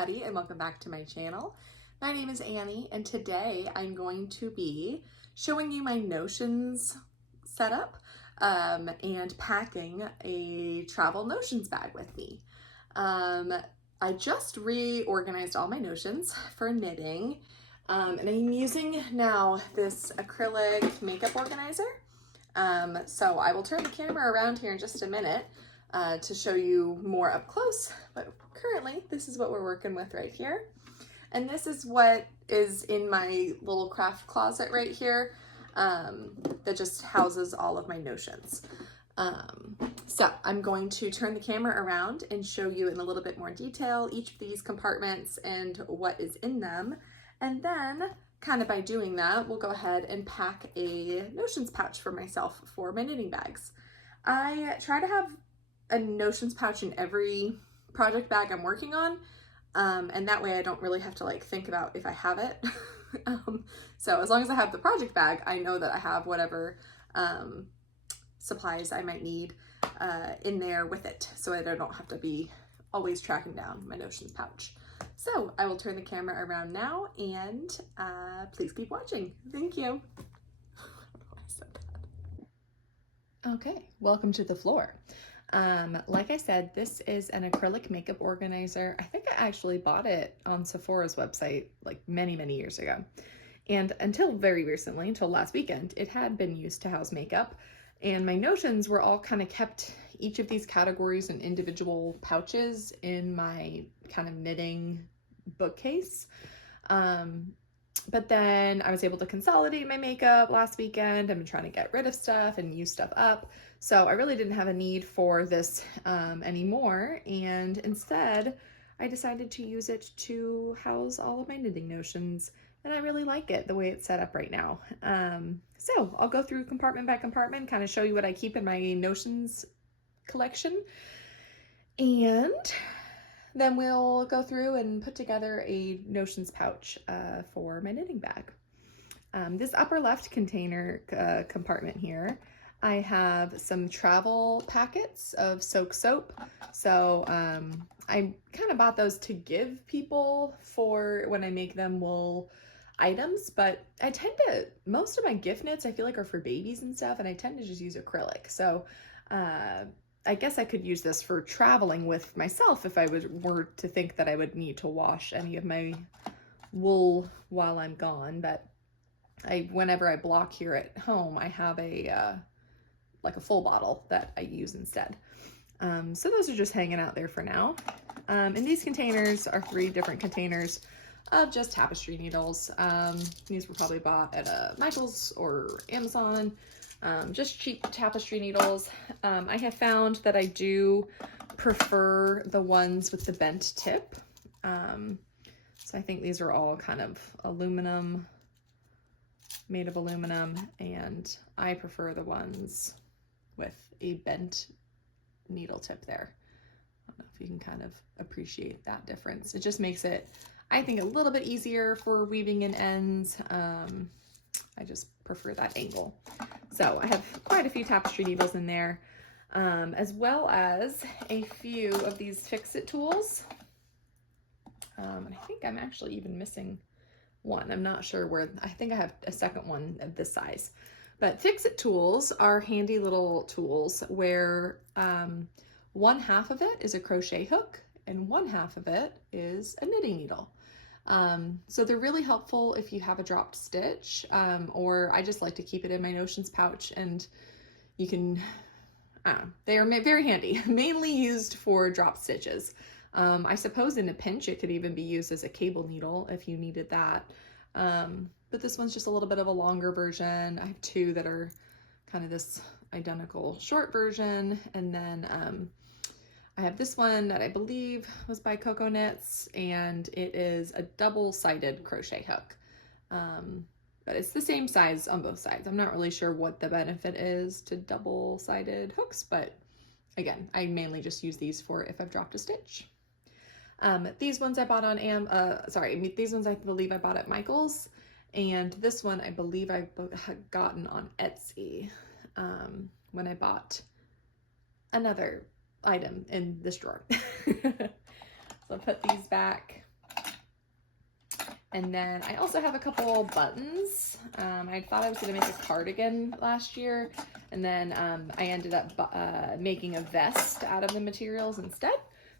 everybody, and welcome back to my channel. My name is Annie, and today I'm going to be showing you my Notions setup and packing a travel Notions bag with me. I just reorganized all my Notions for knitting, and I'm using now this acrylic makeup organizer. So I will turn the camera around here in just a minute to show you more up close, but currently this is what we're working with right here. And this is what is in my little craft closet right here that just houses all of my Notions. So I'm going to turn the camera around and show you in a little bit more detail each of these compartments and what is in them. And then kind of by doing that, we'll go ahead and pack a Notions pouch for myself for my knitting bags. I try to have a Notions pouch in every project bag I'm working on, and that way I don't really have to like think about if I have it. So as long as I have the project bag, I know that I have whatever supplies I might need in there with it, so I don't have to be always tracking down my Notions pouch. So I will turn the camera around now, and please keep watching. Thank you. Okay, welcome to the floor. Like I said, this is an acrylic makeup organizer. I think I actually bought it on Sephora's website like many years ago. And until very recently, until last weekend, it had been used to house makeup. And my Notions were all kind of kept, each of these categories in individual pouches in my kind of knitting bookcase. But then I was able to consolidate my makeup last weekend. I've been trying to get rid of stuff and use stuff up. So I really didn't have a need for this anymore. And instead, I decided to use it to house all of my knitting Notions. And I really like it the way it's set up right now. So I'll go through compartment by compartment, kind of show you what I keep in my Notions collection. And then we'll go through and put together a Notions pouch for my knitting bag. This upper left container compartment here, I have some travel packets of Soak soap. So I kind of bought those to give people for when I make them wool items, but I tend to, most of my gift knits I feel like are for babies and stuff, and I tend to just use acrylic. So I guess I could use this for traveling with myself if I were to think that I would need to wash any of my wool while I'm gone. But whenever I block here at home, I have like a full bottle that I use instead. So those are just hanging out there for now. And these containers are 3 different containers of just tapestry needles. These were probably bought at Michael's or Amazon. Just cheap tapestry needles. I have found that I do prefer the ones with the bent tip. So I think these are all kind of aluminum, made of aluminum, and I prefer the ones with a bent needle tip there. I don't know if you can kind of appreciate that difference. It just makes it, I think, a little bit easier for weaving in ends. I just prefer that angle. So I have quite a few tapestry needles in there, as well as a few of these Fix-It tools. And I think I'm actually even missing one. I'm not sure where, I think I have a second one of this size. But Fix-It tools are handy little tools where one half of it is a crochet hook and one half of it is a knitting needle. So they're really helpful if you have a dropped stitch, or I just like to keep it in my Notions pouch, and you can, they are very handy, mainly used for dropped stitches. I suppose in a pinch it could even be used as a cable needle if you needed that. But this one's just a little bit of a longer version. I have 2 that are kind of this identical short version, and then I have this one that I believe was by Coco Knits, and it is a double-sided crochet hook. But it's the same size on both sides. I'm not really sure what the benefit is to double-sided hooks, but again, I mainly just use these for if I've dropped a stitch. These ones I bought on these ones I believe I bought at Michael's, and this one I believe I had gotten on Etsy when I bought another item in this drawer. So I'll put these back And then I also have a couple buttons. I thought I was going to make a cardigan last year, and then I ended up making a vest out of the materials instead.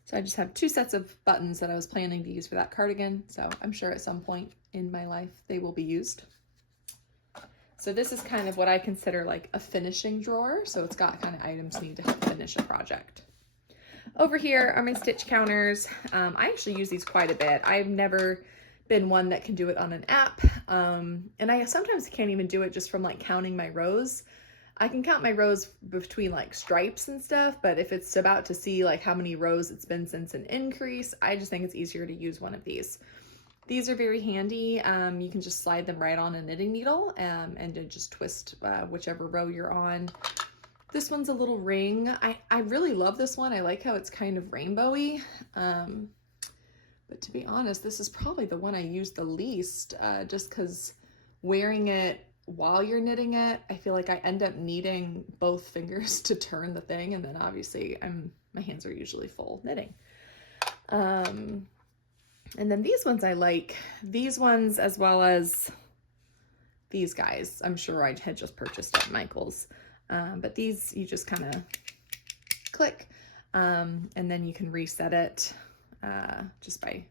So I just have 2 sets of buttons that I was planning to use for that cardigan. So I'm sure at some point in my life they will be used. So this is kind of what I consider like a finishing drawer. So it's got kind of items needed to help finish a project. Over here are my stitch counters. I actually use these quite a bit. I've never been one that can do it on an app. And I sometimes can't even do it just from like counting my rows. I can count my rows between like stripes and stuff, but if it's about to see like how many rows it's been since an increase, I just think it's easier to use one of these. These are very handy. You can just slide them right on a knitting needle and then just twist whichever row you're on. This one's a little ring. I really love this one. I like how it's kind of rainbowy. But to be honest, this is probably the one I use the least, just because wearing it while you're knitting it, I feel like I end up needing both fingers to turn the thing, and then obviously my hands are usually full knitting. And then these ones I like. These ones as well as these guys. I'm sure I had just purchased at Michael's. But these you just kind of click, and then you can reset it just by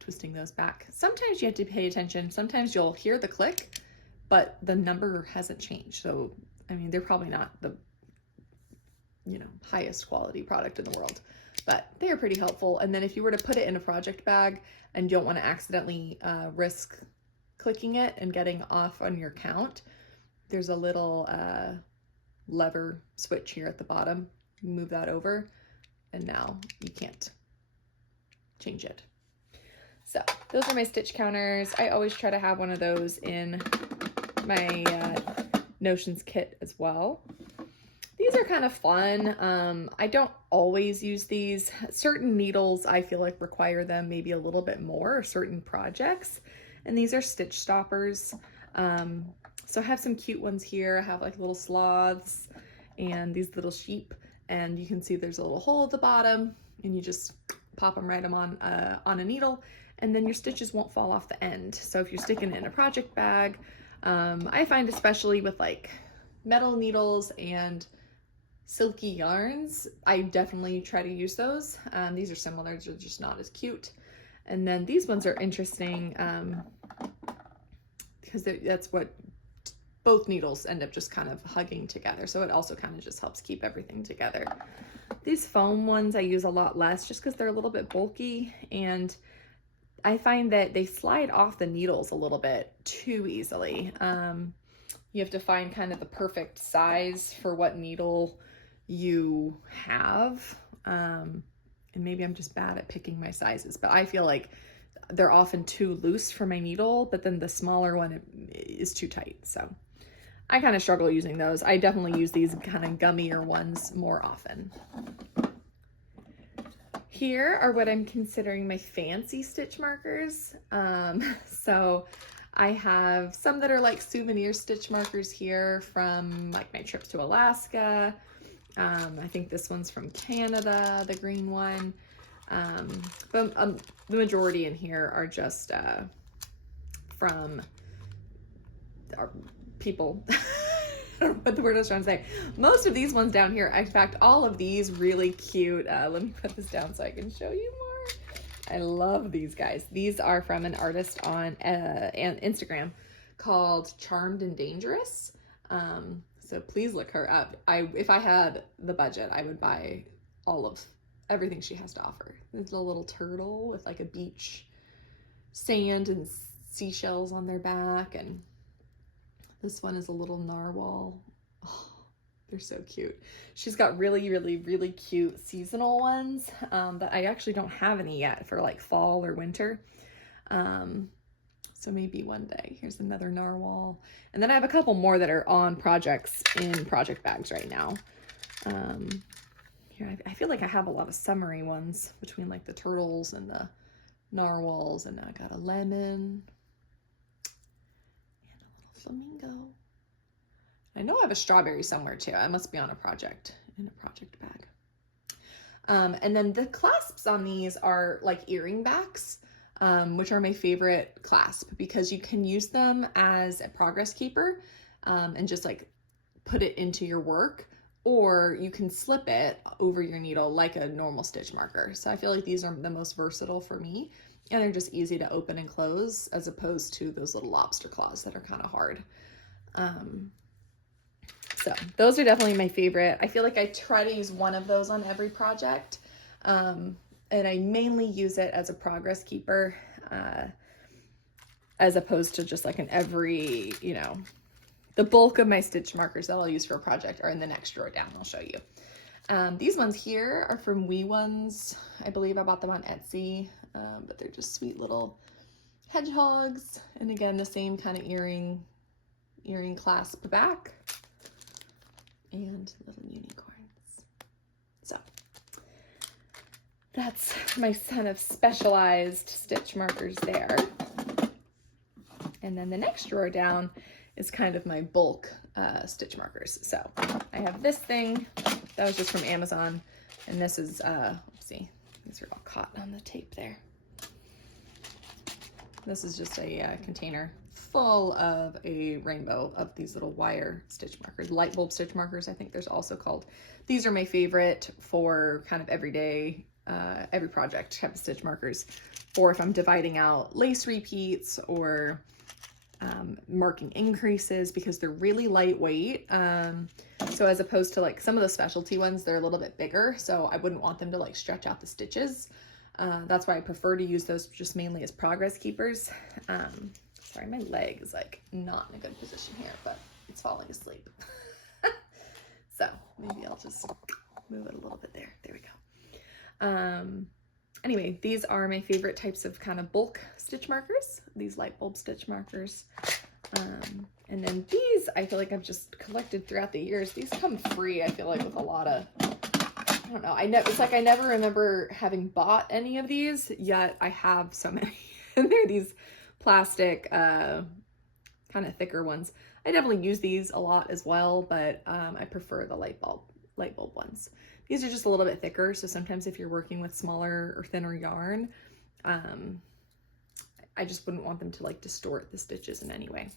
twisting those back. Sometimes you have to pay attention. Sometimes you'll hear the click, but the number hasn't changed. So, I mean, they're probably not the, highest quality product in the world, but they are pretty helpful. And then if you were to put it in a project bag and you don't want to accidentally risk clicking it and getting off on your count, there's a little lever switch here at the bottom. You move that over, and now you can't change it. So those are my stitch counters. I always try to have one of those in my Notions kit as well. These are kind of fun. I don't always use these. Certain needles I feel like require them maybe a little bit more, or certain projects. And these are stitch stoppers. So I have some cute ones here. I have like little sloths and these little sheep, and you can see there's a little hole at the bottom, and you just pop them right on a needle, and then your stitches won't fall off the end. So if you're sticking it in a project bag, I find especially with like metal needles and silky yarns, I definitely try to use those. These are similar, they're just not as cute. And then these ones are interesting because that's what both needles end up just kind of hugging together. So it also kind of just helps keep everything together. These foam ones I use a lot less just because they're a little bit bulky, and I find that they slide off the needles a little bit too easily. You have to find kind of the perfect size for what needle you have. And maybe I'm just bad at picking my sizes, but I feel like they're often too loose for my needle, but then the smaller one is too tight. So I kind of struggle using those. I definitely use these kind of gummier ones more often. Here are what I'm considering my fancy stitch markers. So I have some that are like souvenir stitch markers here from like my trips to Alaska. I think this one's from Canada, the green one. But the majority in here are just from our people. I don't know what the word I was trying to say. Most of these ones down here, in fact, all of these really cute. Let me put this down so I can show you more. I love these guys. These are from an artist on Instagram called Charmed and Dangerous. So please look her up. If I had the budget, I would buy everything she has to offer. There's a little turtle with like a beach sand and seashells on their back, and this one is a little narwhal. Oh, they're so cute. She's got really, really, really cute seasonal ones, but I actually don't have any yet for like fall or winter. So maybe one day. Here's another narwhal. And then I have a couple more that are on projects in project bags right now. Here, I feel like I have a lot of summery ones between like the turtles and the narwhals, and I got a lemon and a little flamingo. I know I have a strawberry somewhere too. I must be on a project, in a project bag. And then the clasps on these are like earring backs. which are my favorite clasp because you can use them as a progress keeper and just like put it into your work, or you can slip it over your needle like a normal stitch marker. So I feel like these are the most versatile for me, and they're just easy to open and close as opposed to those little lobster claws that are kind of hard. So those are definitely my favorite. I feel like I try to use one of those on every project. And I mainly use it as a progress keeper, as opposed to just like an every, you know, the bulk of my stitch markers that I'll use for a project are in the next drawer down. I'll show you. These ones here are from Wee Ones. I believe I bought them on Etsy, but they're just sweet little hedgehogs. And again, the same kind of earring clasp back and little unicorns. So that's my kind of specialized stitch markers there. And then the next drawer down is kind of my bulk stitch markers. So I have this thing that was just from Amazon, and this is, let's see, these are all caught on the tape there. This is just a container full of a rainbow of these little wire stitch markers, light bulb stitch markers, I think there's also called. These are my favorite for kind of everyday, every project type of stitch markers, or if I'm dividing out lace repeats or marking increases, because they're really lightweight. So as opposed to like some of the specialty ones, they're a little bit bigger, so I wouldn't want them to like stretch out the stitches. That's why I prefer to use those just mainly as progress keepers. Sorry, my leg is like not in a good position here, but it's falling asleep. So maybe I'll just move it a little bit there. There we go. Anyway, these are my favorite types of kind of bulk stitch markers, these light bulb stitch markers. And then these, I feel like I've just collected throughout the years. These come free, I feel like, with a lot of, I don't know. It's like I never remember having bought any of these, yet I have so many. And they're these plastic, kind of thicker ones. I definitely use these a lot as well, but I prefer the light bulb ones. These are just a little bit thicker, so sometimes if you're working with smaller or thinner yarn, I just wouldn't want them to like distort the stitches in any way.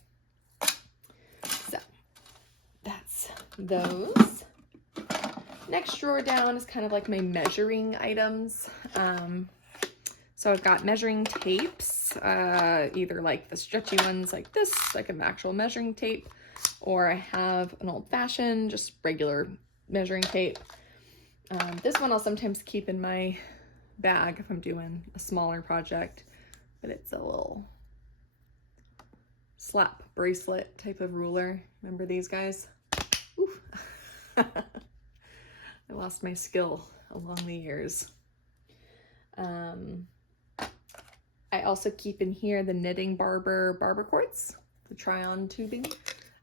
So that's those. Next drawer down is kind of like my measuring items. So I've got measuring tapes, either like the stretchy ones like this, like an actual measuring tape, or I have an old-fashioned, just regular measuring tape. This one I'll sometimes keep in my bag if I'm doing a smaller project, but it's a little slap bracelet type of ruler. Remember these guys? Oof. I lost my skill along the years. I also keep in here the Knitting barber cords, the try-on tubing.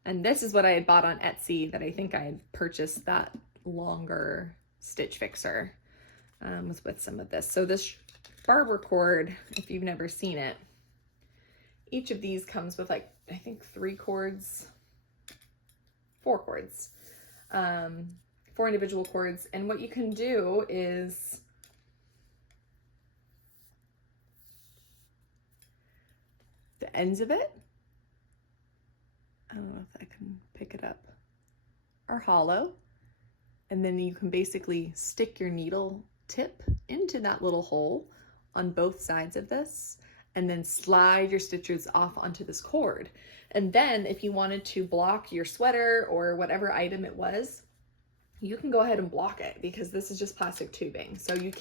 And this is what I had bought on Etsy that I think I had purchased that longer stitch fixer was with some of this. So this barber cord, if you've never seen it, each of these comes with like, I think 4 cords, 4 individual cords. And what you can do is the ends of it, I don't know if I can pick it up, are hollow. And then you can basically stick your needle tip into that little hole on both sides of this, and then slide your stitches off onto this cord. And then if you wanted to block your sweater or whatever item it was, you can go ahead and block it, because this is just plastic tubing. So you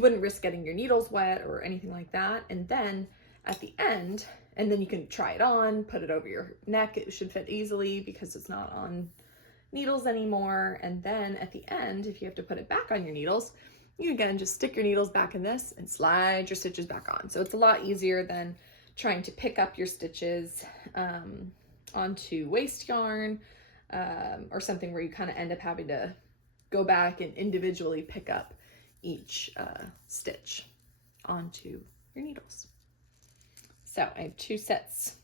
wouldn't risk getting your needles wet or anything like that. And then at the end, and then you can try it on, put it over your neck. It should fit easily because it's not on needles anymore. And then at the end, if you have to put it back on your needles, you again just stick your needles back in this and slide your stitches back on. So it's a lot easier than trying to pick up your stitches onto waste yarn or something where you kind of end up having to go back and individually pick up each stitch onto your needles. So I have 2 sets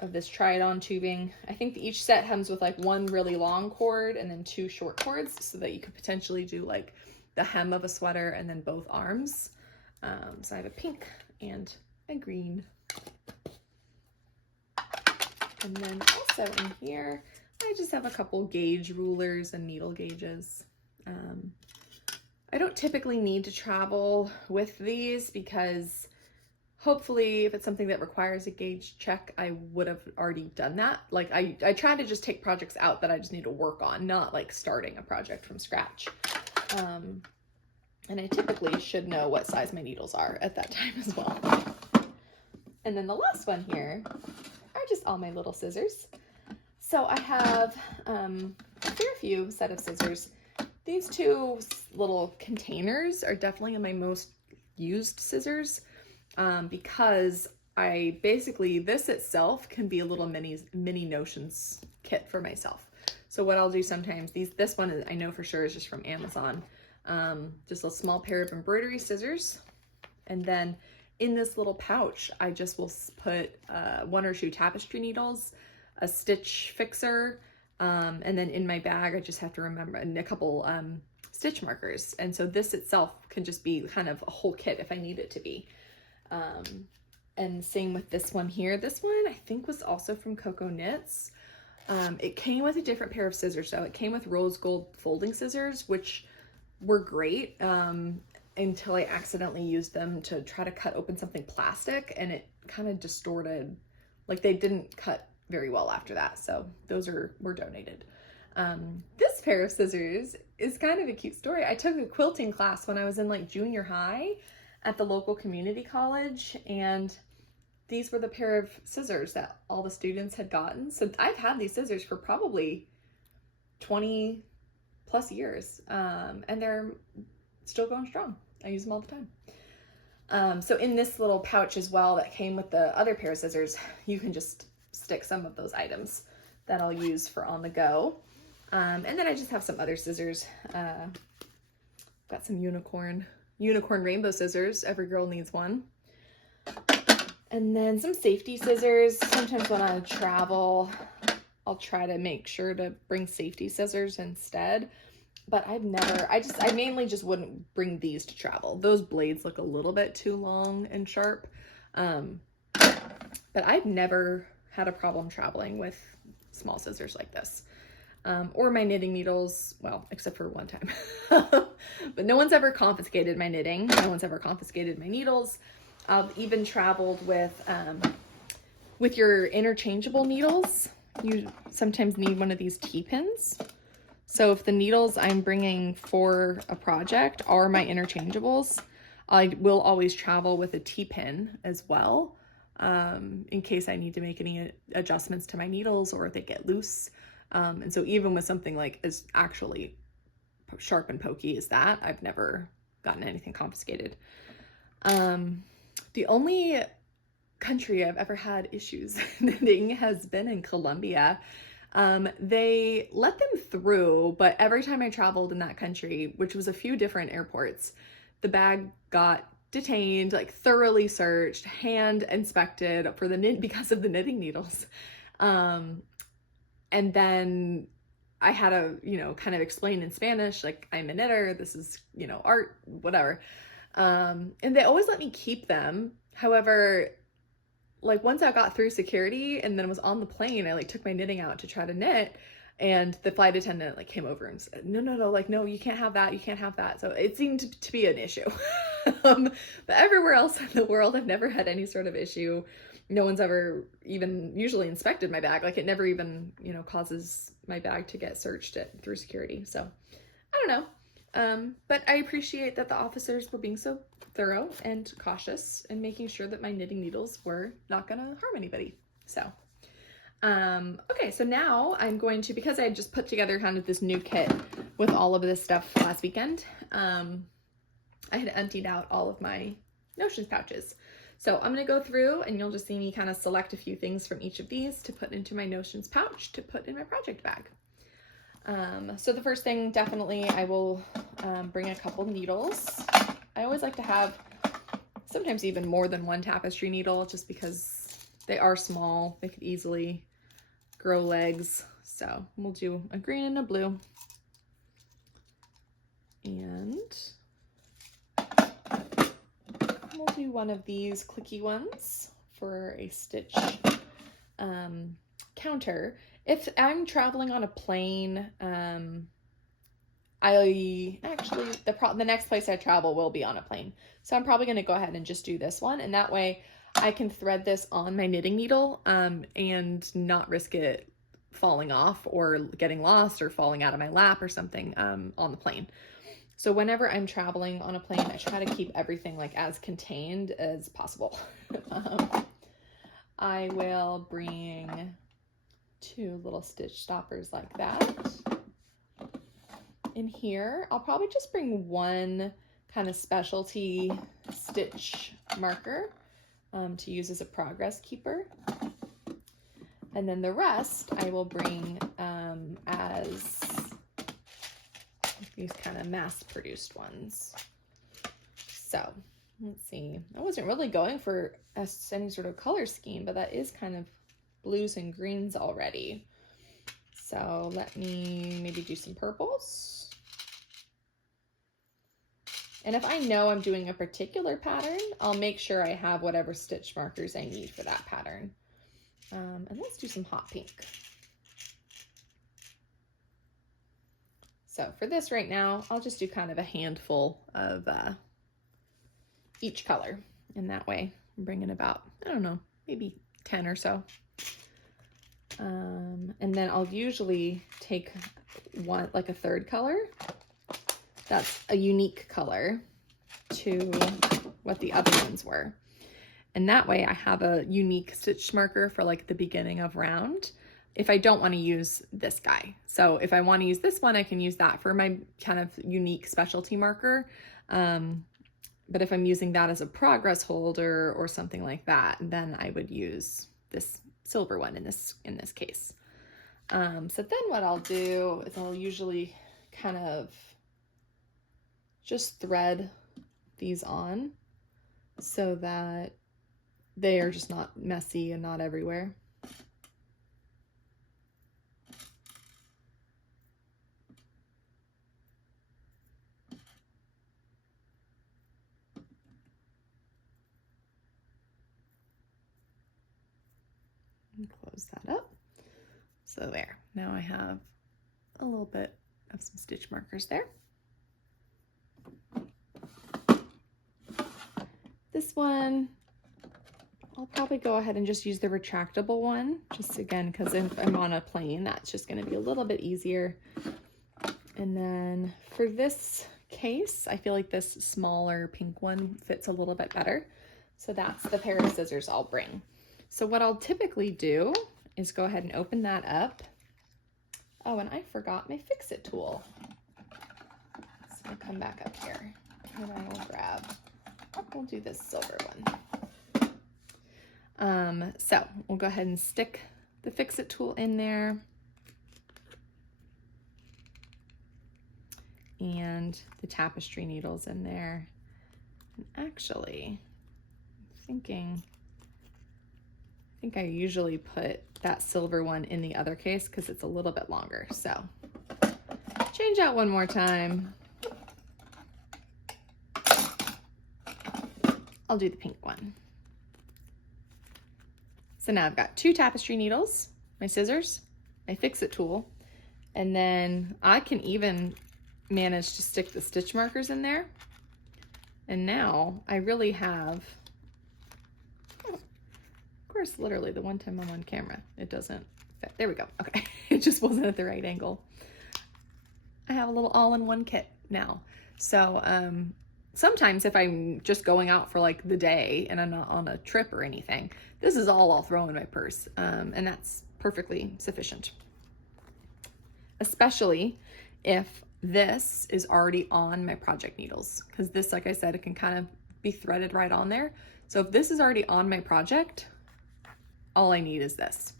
of this try-it-on tubing. I think each set comes with like 1 really long cord and then 2 short cords, so that you could potentially do like the hem of a sweater and then both arms. So I have a pink and a green. And then also in here, I just have a couple gauge rulers and needle gauges. I don't typically need to travel with these because hopefully if it's something that requires a gauge check, I would have already done that. Like I try to just take projects out that I just need to work on, not like starting a project from scratch. And I typically should know what size my needles are at that time as well. And then the last one here are just all my little scissors. So I have a fair few set of scissors. These two little containers are definitely my most used scissors because I basically, this itself can be a little mini Notions kit for myself. So what I'll do sometimes, this one I know for sure is just from Amazon. Just a small pair of embroidery scissors. And then in this little pouch, I just will put 1 or 2 tapestry needles, a stitch fixer, and then in my bag, I just have to remember a couple stitch markers. And so this itself can just be kind of a whole kit if I need it to be. And same with this one here. This one I think was also from Coco Knits. It came with a different pair of scissors. So it came with rose gold folding scissors, which were great until I accidentally used them to try to cut open something plastic, and it kind of distorted, like they didn't cut very well after that. So those were donated. This pair of scissors is kind of a cute story. I took a quilting class when I was in like junior high at the local community college, and these were the pair of scissors that all the students had gotten. So I've had these scissors for probably 20 plus years, and they're still going strong. I use them all the time. So in this little pouch as well that came with the other pair of scissors, you can just stick some of those items that I'll use for on the go. And then I just have some other scissors. Got some unicorn rainbow scissors. Every girl needs one. And then some safety scissors. Sometimes when I travel, I'll try to make sure to bring safety scissors instead. But I mainly just wouldn't bring these to travel. Those blades look a little bit too long and sharp. But I've never had a problem traveling with small scissors like this. Or my knitting needles, well, except for one time. But no one's ever confiscated my knitting. No one's ever confiscated my needles. I've even traveled with your interchangeable needles. You sometimes need one of these T-pins. So if the needles I'm bringing for a project are my interchangeables, I will always travel with a T-pin as well, in case I need to make any adjustments to my needles or if they get loose. And so even with something like as actually sharp and pokey as that, I've never gotten anything confiscated. The only country I've ever had issues knitting has been in Colombia. They let them through, but every time I traveled in that country, which was a few different airports, the bag got detained, like thoroughly searched, hand inspected for because of the knitting needles. And then I had to, kind of explain in Spanish, like, I'm a knitter, this is, art, whatever. And they always let me keep them. However, like once I got through security and then was on the plane, I like took my knitting out to try to knit, and the flight attendant like came over and said, no, like, no, you can't have that. You can't have that. So it seemed to be an issue. But everywhere else in the world, I've never had any sort of issue. No one's ever even usually inspected my bag. Like it never even, causes my bag to get searched through security. So I don't know. But I appreciate that the officers were being so thorough and cautious and making sure that my knitting needles were not going to harm anybody. So, okay, so now I'm going to, because I had just put together kind of this new kit with all of this stuff last weekend, I had emptied out all of my Notions pouches. So I'm going to go through and you'll just see me kind of select a few things from each of these to put into my Notions pouch to put in my project bag. So the first thing, definitely, I will bring a couple needles. I always like to have sometimes even more than one tapestry needle just because they are small. They could easily grow legs. So we'll do a green and a blue. And we'll do one of these clicky ones for a stitch counter. If I'm traveling on a plane, the next place I travel will be on a plane. So I'm probably going to go ahead and just do this one. And that way I can thread this on my knitting needle and not risk it falling off or getting lost or falling out of my lap or something on the plane. So whenever I'm traveling on a plane, I try to keep everything like as contained as possible. I will bring 2 little stitch stoppers like that. In here, I'll probably just bring 1 kind of specialty stitch marker to use as a progress keeper. And then the rest I will bring as these kind of mass-produced ones. So let's see. I wasn't really going for any sort of color scheme, but that is kind of blues and greens already. So let me maybe do some purples. And if I know I'm doing a particular pattern, I'll make sure I have whatever stitch markers I need for that pattern. And let's do some hot pink. So for this right now, I'll just do kind of a handful of each color. And that way I'm bringing about, I don't know, maybe 10 or so. And then I'll usually take one, like a third color. That's a unique color to what the other ones were. And that way I have a unique stitch marker for like the beginning of round if I don't want to use this guy. So if I want to use this one, I can use that for my kind of unique specialty marker. But if I'm using that as a progress holder or something like that, then I would use this silver one in this case. So then what I'll do is I'll usually kind of just thread these on so that they are just not messy and not everywhere. And close that up. So there, now I have a little bit of some stitch markers there. This one, I'll probably go ahead and just use the retractable one, just again, because if I'm on a plane, that's just going to be a little bit easier. And then for this case, I feel like this smaller pink one fits a little bit better. So that's the pair of scissors I'll bring. So what I'll typically do is go ahead and open that up. Oh, and I forgot my Fix-It tool. So I'll come back up here and I will grab, we'll do this silver one. So we'll go ahead and stick the Fix-It tool in there. And the tapestry needles in there. And actually, I think I usually put that silver one in the other case because it's a little bit longer. So change out one more time. I'll do the pink one. So now I've got 2 tapestry needles, my scissors, my Fix-It tool, and then I can even manage to stick the stitch markers in there. And now I really have, of course, literally the one time I'm on camera, it doesn't fit. There we go. Okay. It just wasn't at the right angle. I have a little all-in-one kit now. So sometimes if I'm just going out for like the day and I'm not on a trip or anything, this is all I'll throw in my purse. And that's perfectly sufficient. Especially if this is already on my project needles, because this, like I said, it can kind of be threaded right on there. So if this is already on my project, all I need is this.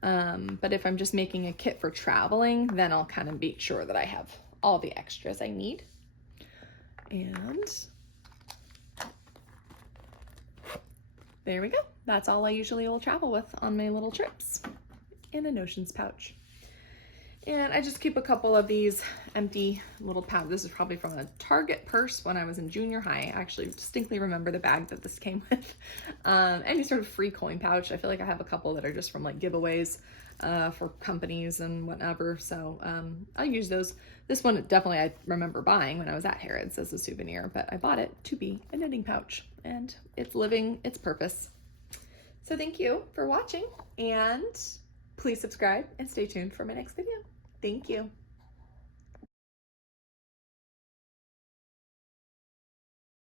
But if I'm just making a kit for traveling, then I'll kind of make sure that I have all the extras I need. And there we go. That's all I usually will travel with on my little trips in a notions pouch. And I just keep a couple of these empty little pouches. This is probably from a Target purse when I was in junior high. I actually distinctly remember the bag that this came with. Any sort of free coin pouch. I feel like I have a couple that are just from like giveaways for companies and whatever. So I use those. This one definitely I remember buying when I was at Harrods as a souvenir, but I bought it to be a knitting pouch and it's living its purpose. So thank you for watching, and please subscribe and stay tuned for my next video. Thank you.